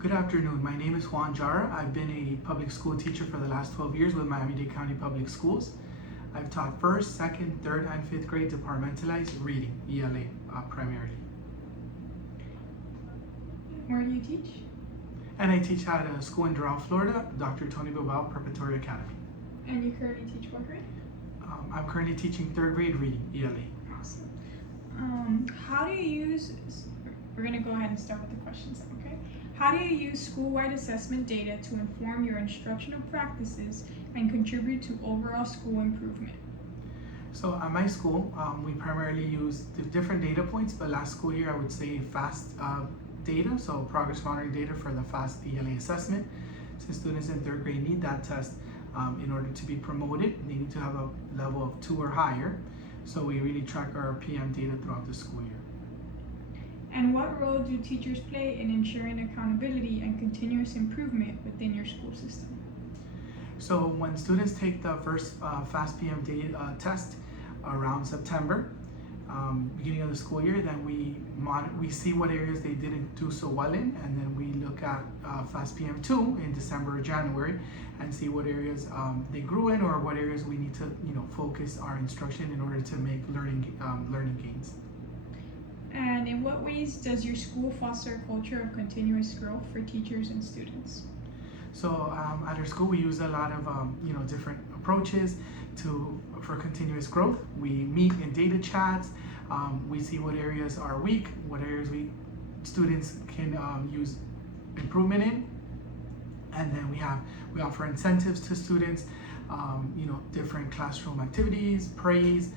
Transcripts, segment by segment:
Good afternoon. My name is Jara. I've been a public school teacher for the last 12 years with Miami-Dade County Public Schools. I've taught first, second, third, and fifth grade departmentalized reading, ELA, primarily. Where do you teach? And I teach at a school in Doral, Florida, Dr. Tony Bilbao Preparatory Academy. And you currently teach what grade? I'm currently teaching third grade reading, ELA. Awesome. How do you use, we're going to go ahead and start with the questions, okay? How do you use school-wide assessment data to inform your instructional practices and contribute to overall school improvement? So at my school, we primarily use the different data points, but last school year I would say FAST data, so progress monitoring data for the FAST ELA assessment. Since students in third grade need that test in order to be promoted, they need to have a level of 2 or higher. So we really track our PM data throughout the school year. And what role do teachers play in ensuring accountability and continuous improvement within your school system? So when students take the first FAST PM data test around September, beginning of the school year, then we see what areas they didn't do so well in, and then we look at FAST PM2 in December or January and see what areas they grew in or what areas we need to focus our instruction in order to make learning gains. And in what ways does your school foster a culture of continuous growth for teachers and students? So at our school, we use a lot of different approaches for continuous growth. We meet in data chats. We see what areas are weak, what areas students can use improvement in, and then we offer incentives to students. Different classroom activities, praise.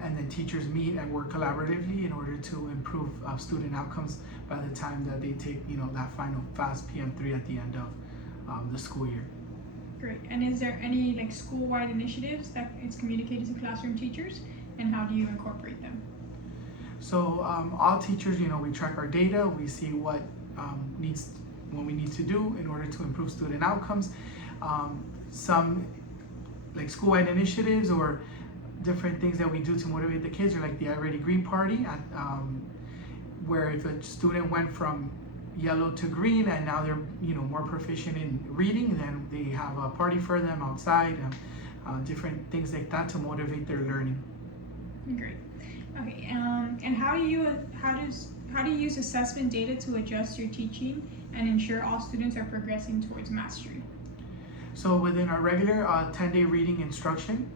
And then teachers meet and work collaboratively in order to improve student outcomes by the time that they take that final FAST PM3 at the end of the school year. Great. And is there any school-wide initiatives that is communicated to classroom teachers, and how do you incorporate them? So all teachers, we track our data. We see what we need to do in order to improve student outcomes. Some school-wide initiatives or different things that we do to motivate the kids are like the I Ready Green Party, where if a student went from yellow to green and now they're more proficient in reading, then they have a party for them outside, and different things like that to motivate their learning. Great. Okay. And how do you use assessment data to adjust your teaching and ensure all students are progressing towards mastery? So within our regular 10-day reading instruction,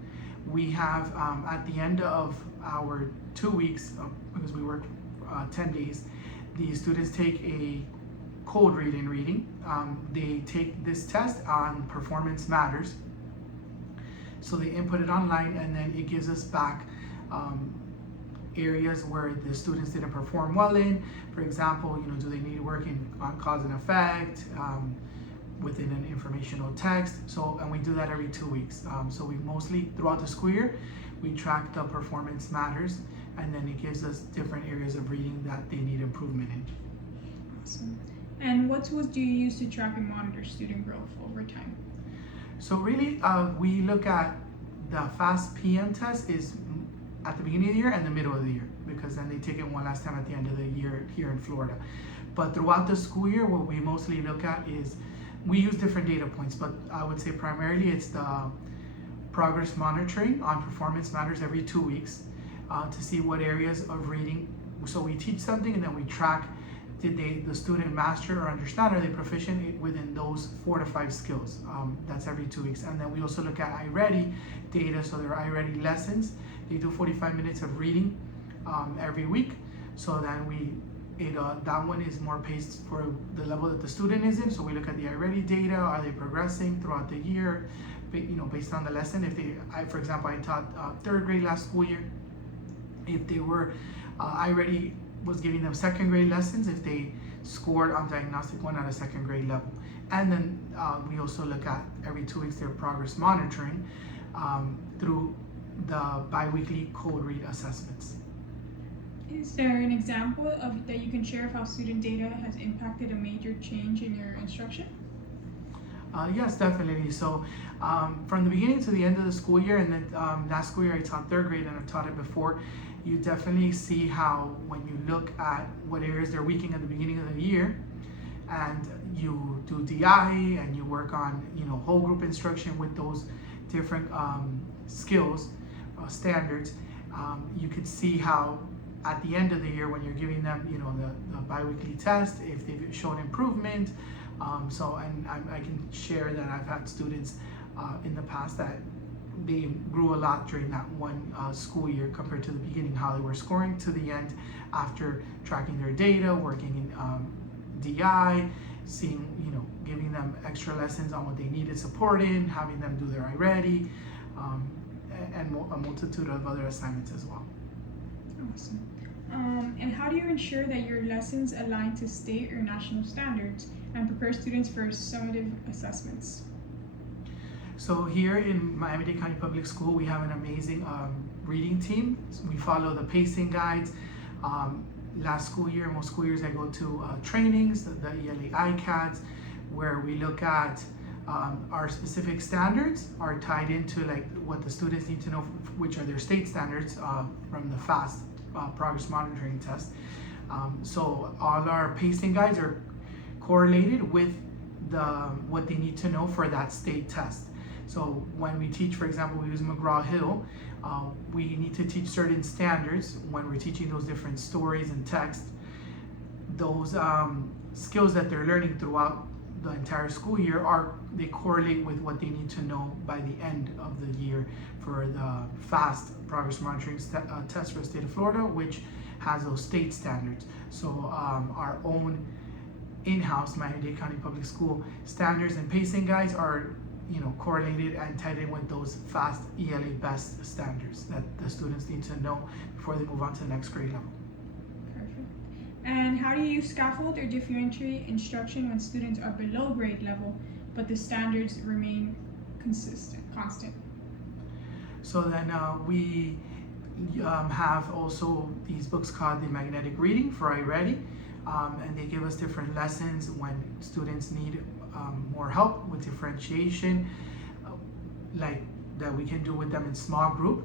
we have at the end of our 2 weeks, because we work 10 days, the students take a code read in reading. They take this test on performance matters. So they input it online, and then it gives us back areas where the students didn't perform well in. For example, do they need work on cause and effect, within an informational text. And we do that every 2 weeks. So we mostly, throughout the school year, we track the performance matters, and then it gives us different areas of reading that they need improvement in. Awesome. And what tools do you use to track and monitor student growth over time? So really, we look at the FAST PM test is at the beginning of the year and the middle of the year, because then they take it one last time at the end of the year here in Florida. But throughout the school year, what we mostly look at is, we use different data points, but I would say primarily it's the progress monitoring on performance matters every 2 weeks to see what areas of reading. So we teach something and then we track, did the student master or understand, are they proficient within those 4 to 5 skills? That's every 2 weeks. And then we also look at iReady data, so there are iReady lessons. They do 45 minutes of reading every week. So then that one is more paced for the level that the student is in. So we look at the iReady data. Are they progressing throughout the year? Based on the lesson. For example, I taught third grade last school year. If they were, iReady was giving them second grade lessons if they scored on diagnostic 1 at a second grade level. And then we also look at every 2 weeks their progress monitoring through the bi-weekly code read assessments. Is there an example that you can share of how student data has impacted a major change in your instruction? Yes, definitely. So from the beginning to the end of the school year, and then last school year I taught third grade and I've taught it before, you definitely see how when you look at what areas they're weak in at the beginning of the year, and you do DI and you work on, whole group instruction with those different skills, standards, you could see how at the end of the year when you're giving them, the biweekly test, if they've shown improvement. And I can share that I've had students in the past that they grew a lot during that one school year compared to the beginning, how they were scoring to the end after tracking their data, working in DI, seeing, giving them extra lessons on what they needed support in, having them do their iReady, and a multitude of other assignments as well. Awesome. And how do you ensure that your lessons align to state or national standards and prepare students for summative assessments? So here in Miami-Dade County Public School, we have an amazing reading team. We follow the pacing guides. Last school year, most school years, I go to trainings, the ELA ICADs, where we look at our specific standards are tied into like what the students need to know, which are their state standards from the FAST progress monitoring test. So all our pacing guides are correlated with what they need to know for that state test. So when we teach, for example, we use McGraw-Hill, we need to teach certain standards when we're teaching those different stories and text. Those skills that they're learning throughout the entire school year they correlate with what they need to know by the end of the year for the FAST progress monitoring test for the state of Florida, which has those state standards. So our own in-house Miami-Dade County Public School standards and pacing guides are correlated and tied in with those FAST ELA best standards that the students need to know before they move on to the next grade level. Perfect. And how do you use scaffold or differentiate instruction when students are below grade level, but the standards remain constant? So then we have also these books called the Magnetic Reading for iReady, and they give us different lessons when students need more help with differentiation, like that we can do with them in small group.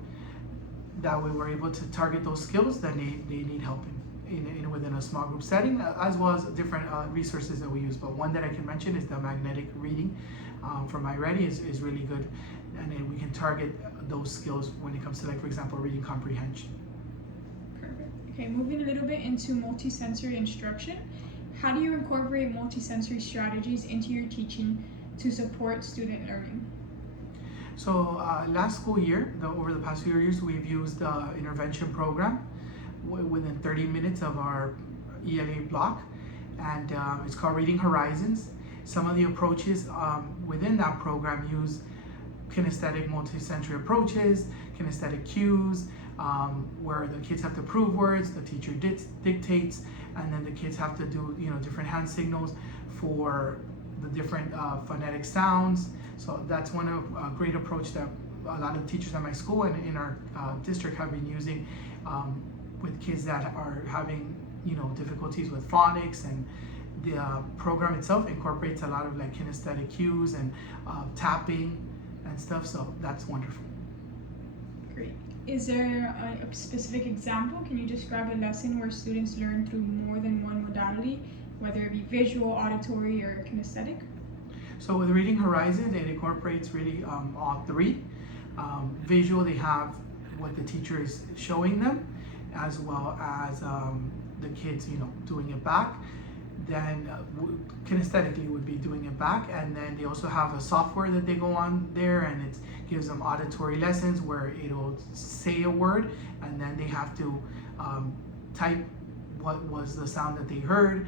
That way we're able to target those skills that they need help in within a small group setting, as well as different resources that we use. But one that I can mention is the Magnetic Reading from iReady is really good, and then we can target those skills when it comes to, like, for example, reading comprehension. Perfect. Okay, moving a little bit into multisensory instruction. How do you incorporate multisensory strategies into your teaching to support student learning? So last school year, over the past few years, we've used the intervention program within 30 minutes of our ELA block, and it's called Reading Horizons. Some of the approaches within that program use kinesthetic multisensory approaches, kinesthetic cues, where the kids have to prove words, the teacher dictates, and then the kids have to do different hand signals for the different phonetic sounds. So that's one of a great approach that a lot of teachers at my school and in our district have been using with kids that are having difficulties with phonics, and the program itself incorporates a lot of like kinesthetic cues and tapping and stuff, so that's wonderful. Great. Is there a specific example? Can you describe a lesson where students learn through more than one modality, whether it be visual, auditory, or kinesthetic? So with Reading Horizon, it incorporates really all three. Visual, they have what the teacher is showing them, as well as the kids, doing it back. Then kinesthetically would be doing it back, and then they also have a software that they go on there, and it gives them auditory lessons where it'll say a word, and then they have to type what was the sound that they heard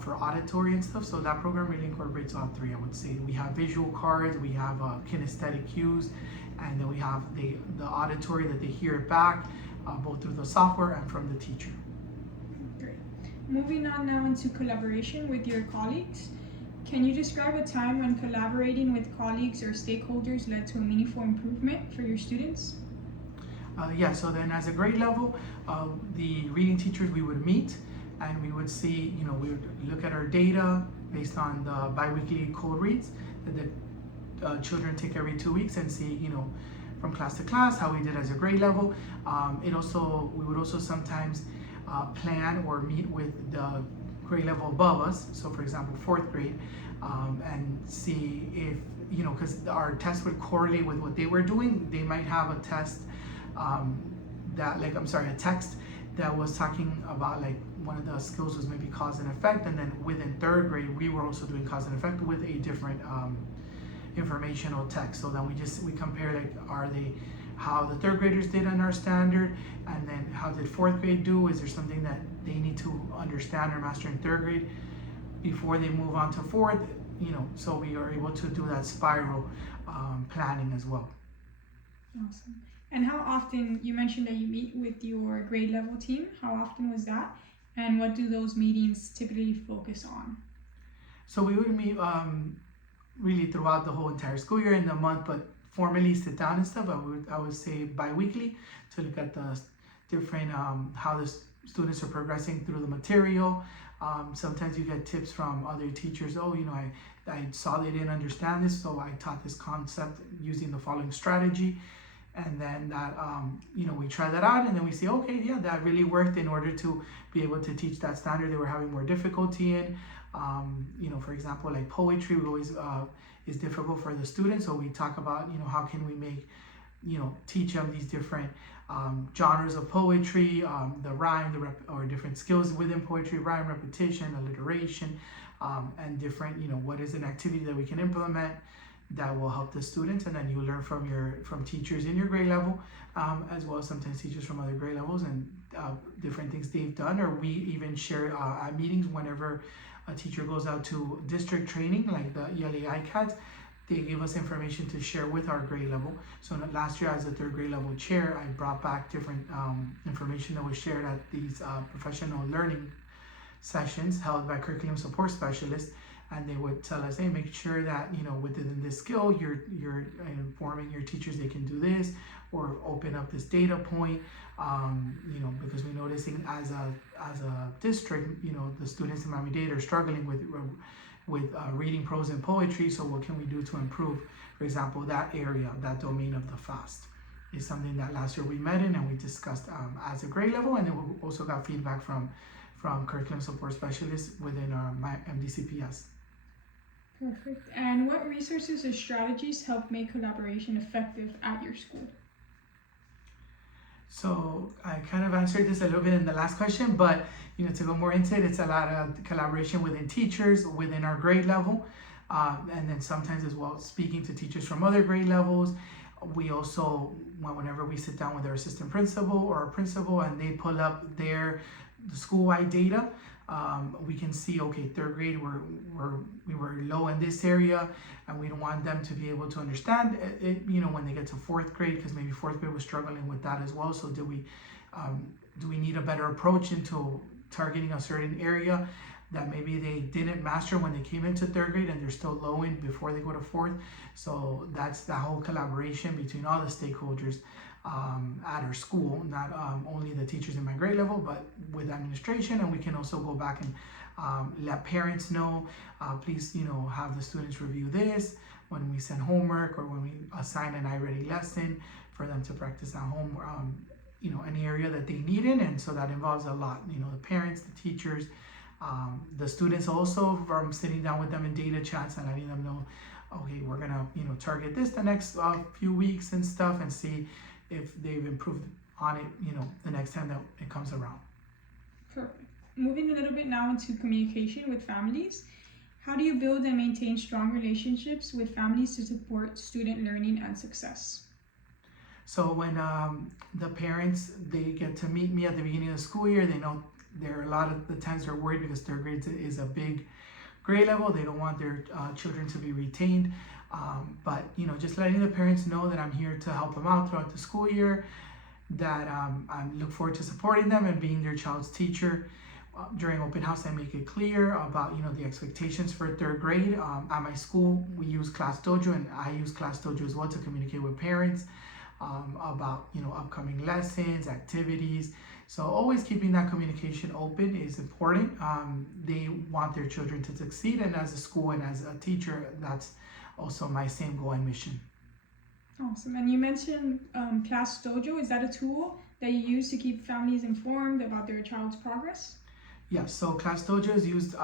for auditory and stuff. So that program really incorporates all three, I would say. We have visual cards, we have kinesthetic cues, and then we have the auditory that they hear it back, both through the software and from the teacher. Great. Moving on now into collaboration with your colleagues. Can you describe a time when collaborating with colleagues or stakeholders led to a meaningful improvement for your students? Yeah, so then as a grade level, the reading teachers, we would meet and we would see, we would look at our data based on the biweekly code reads that the children take every 2 weeks, and see, from class to class, how we did as a grade level. We would also sometimes plan or meet with the grade level above us, so for example 4th grade, and see if, because our test would correlate with what they were doing. They might have a test a text that was talking about, like, one of the skills was maybe cause and effect, and then within 3rd grade we were also doing cause and effect with a different informational text. So then we compare, like, how the 3rd graders did on our standard, and then how did 4th grade do. Is there something that they need to understand or master in 3rd grade before they move on to 4th? So we are able to do that spiral planning as well. Awesome. And how often, you mentioned that you meet with your grade level team, how often was that? And what do those meetings typically focus on? So we would meet really throughout the whole entire school year in the month, but formally sit down and stuff, I would say bi-weekly, to look at the different, how the students are progressing through the material. Sometimes you get tips from other teachers. Oh, I saw they didn't understand this, so I taught this concept using the following strategy. And then that, we try that out, and then we say, okay, yeah, that really worked in order to be able to teach that standard they were having more difficulty in. For example, like poetry, we always is difficult for the students, so we talk about, how can we make, teach them these different genres of poetry, the rhyme, or different skills within poetry, rhyme, repetition, alliteration, and different, what is an activity that we can implement that will help the students. And then you learn from teachers in your grade level, as well as sometimes teachers from other grade levels, and different things they've done. Or we even share at meetings whenever a teacher goes out to district training, like the ELA ICATs, they give us information to share with our grade level. So last year, as a 3rd grade level chair, I brought back different information that was shared at these professional learning sessions held by curriculum support specialists, and they would tell us, hey, make sure that, within this skill, you're informing your teachers they can do this, or open up this data point, because we're noticing as a district, the students in Miami-Dade are struggling with reading, prose, and poetry. So what can we do to improve, for example, that area, that domain of the FAST? Is something that last year we met in and we discussed as a grade level, and then we also got feedback from curriculum support specialists within our MDCPS. Perfect. And what resources or strategies help make collaboration effective at your school? So I kind of answered this a little bit in the last question, but to go more into it, it's a lot of collaboration within teachers, within our grade level, and then sometimes as well speaking to teachers from other grade levels. We also, whenever we sit down with our assistant principal or our principal and they pull up the school-wide data, we can see, okay, 3rd grade we were low in this area, and we don't want them to be able to understand it, when they get to 4th grade, because maybe 4th grade was struggling with that as well. So do we need a better approach into targeting a certain area that maybe they didn't master when they came into 3rd grade and they're still low in before they go to 4th? So that's the whole collaboration between all the stakeholders at our school, not only the teachers in my grade level, but with administration. And we can also go back and let parents know, please, have the students review this when we send homework, or when we assign an iReady lesson for them to practice at home, any area that they need in. And so that involves a lot, the parents, the teachers, the students also, from sitting down with them in data chats and letting them know, okay, we're gonna, target this the next few weeks and stuff, and see if they've improved on it, the next time that it comes around. Perfect. Moving a little bit now into communication with families. How do you build and maintain strong relationships with families to support student learning and success? So when the parents, they get to meet me at the beginning of the school year, they know there are a lot of the times they're worried because 3rd grade is a big grade level. They don't want their children to be retained. But just letting the parents know that I'm here to help them out throughout the school year, that I look forward to supporting them and being their child's teacher. During open house, I make it clear about the expectations for 3rd grade. At my school, we use Class Dojo, and I use Class Dojo as well to communicate with parents about upcoming lessons, activities. So always keeping that communication open is important. They want their children to succeed, and as a school and as a teacher, that's also my same goal and mission. Awesome. And you mentioned Class Dojo. Is that a tool that you use to keep families informed about their child's progress? Yes, so Class Dojo is used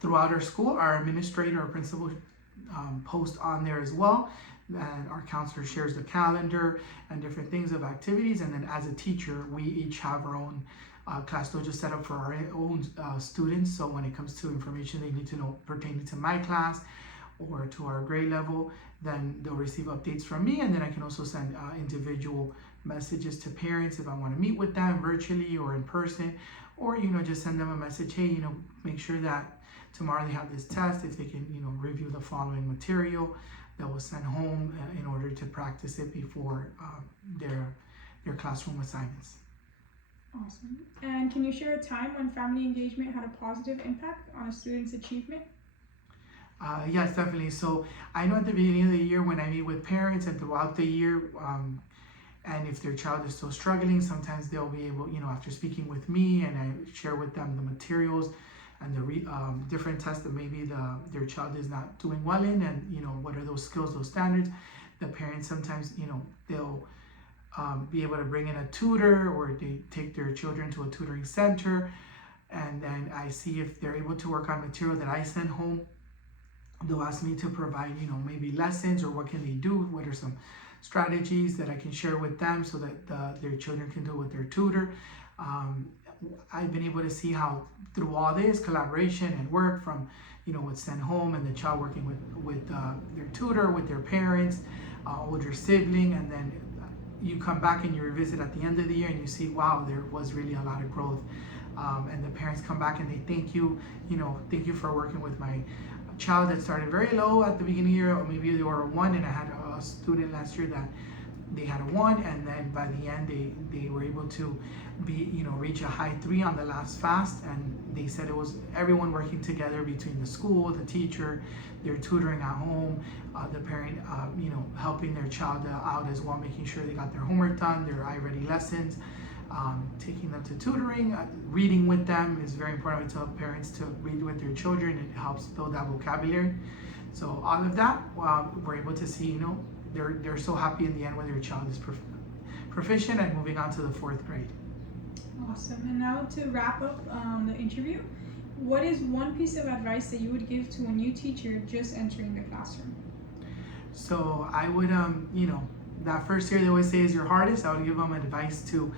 throughout our school. Our administrator or principal post on there as well. And our counselor shares the calendar and different things of activities. And then as a teacher, we each have our own Class Dojo set up for our own students. So when it comes to information they need to know pertaining to my class or to our grade level, then they'll receive updates from me. And then I can also send individual messages to parents if I want to meet with them virtually or in person, or just send them a message, hey, make sure that tomorrow they have this test, if they can review the following material that was sent home in order to practice it before their classroom assignments. Awesome. And can you share a time when family engagement had a positive impact on a student's achievement? Yes, definitely. So I know at the beginning of the year when I meet with parents and throughout the year, and if their child is still struggling, sometimes they'll be able, after speaking with me and I share with them the materials and the different tests that maybe their child is not doing well in, and what are those skills, those standards. The parents sometimes, they'll be able to bring in a tutor, or they take their children to a tutoring center, and then I see if they're able to work on material that I send home. They'll ask me to provide, maybe lessons, or what can they do, what are some strategies that I can share with them so that their children can do with their tutor. I've been able to see how through all this collaboration and work from, what's sent home and the child working with their tutor, with their parents, older sibling, and then you come back and you revisit at the end of the year and you see, wow, there was really a lot of growth. And the parents come back and they thank you, thank you for working with my child that started very low at the beginning of the year, or maybe they were a 1, and I had a student last year that they had a 1, and then by the end they were able to be reach a high 3 on the last fast, and they said it was everyone working together between the school, the teacher, their tutoring at home, the parent helping their child out as well, making sure they got their homework done, their iReady lessons, taking them to tutoring, reading with them is very important. I tell parents to read with their children. It helps build that vocabulary. So all of that, we're able to see, they're so happy in the end when their child is proficient and moving on to the 4th grade. Awesome. And now to wrap up the interview, what is one piece of advice that you would give to a new teacher just entering the classroom? So I would, that first year they always say is your hardest. I would give them advice to,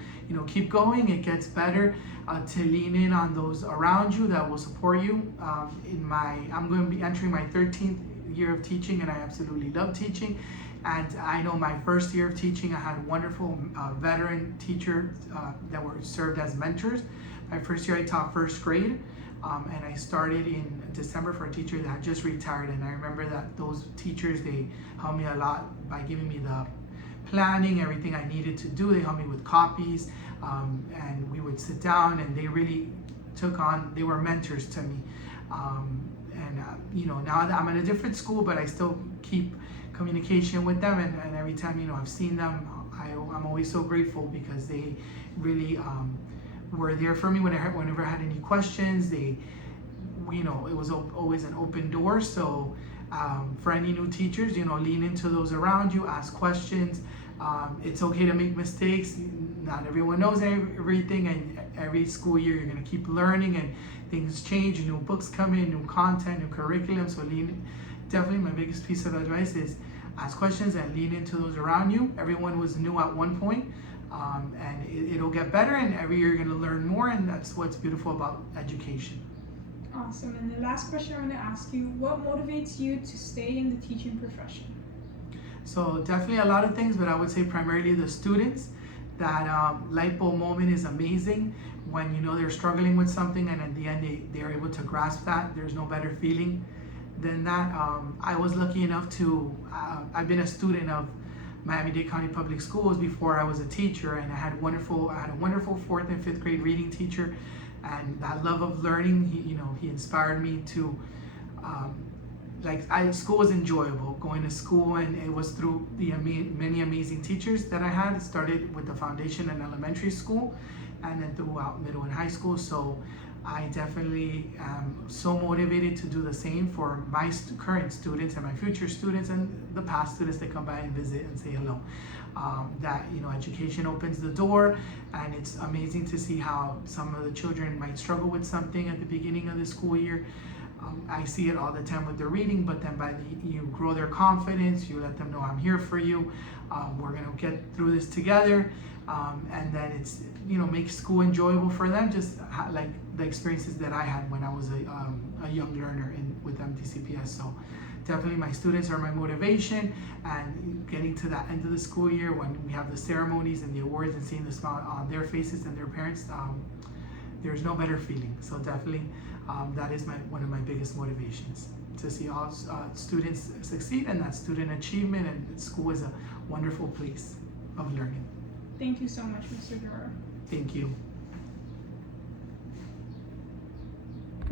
keep going. It gets better. To lean in on those around you that will support you. I'm going to be entering my 13th year of teaching, and I absolutely love teaching. And I know my first year of teaching, I had wonderful veteran teachers that were served as mentors. My first year I taught 1st grade, and I started in December for a teacher that had just retired. And I remember that those teachers, they helped me a lot by giving me the planning, everything I needed to do. They helped me with copies, and we would sit down, and they really they were mentors to me. Now that I'm in a different school, but I still keep communication with them, and every time I've seen them, I'm always so grateful because they really were there for me whenever I had any questions. It was always an open door. So for any new teachers, lean into those around you, ask questions. It's okay to make mistakes. Not everyone knows everything, and every school year you're going to keep learning, and things change, new books come in, new content, new curriculum. So definitely my biggest piece of advice is ask questions and lean into those around you. Everyone was new at one point, and it'll get better, and every year you're going to learn more, and that's what's beautiful about education. Awesome. And the last question I want to ask you, what motivates you to stay in the teaching profession? So definitely a lot of things, but I would say primarily the students. That light bulb moment is amazing when they're struggling with something, and at the end they're able to grasp that. There's no better feeling than that. I was lucky enough to, I've been a student of Miami-Dade County Public Schools before I was a teacher, and I had a wonderful 4th and 5th grade reading teacher, and that love of learning, he inspired me to, school was enjoyable, going to school, and it was through the many amazing teachers that I had. It started with the foundation in elementary school, and then throughout middle and high school. So I definitely am so motivated to do the same for my current students and my future students and the past students that come by and visit and say hello. That, you know, education opens the door, and it's amazing to see how some of the children might struggle with something at the beginning of the school year. I see it all the time with their reading, but then you grow their confidence, you let them know I'm here for you, we're gonna get through this together, and then it's, you know, make school enjoyable for them, just like the experiences that I had when I was a young learner with MTCPS. So definitely my students are my motivation, and getting to that end of the school year when we have the ceremonies and the awards and seeing the smile on their faces and their parents, there's no better feeling. So definitely that is one of my biggest motivations, to see all students succeed, and that student achievement, and school is a wonderful place of learning. Thank you so much, Mr. Jara. Thank you.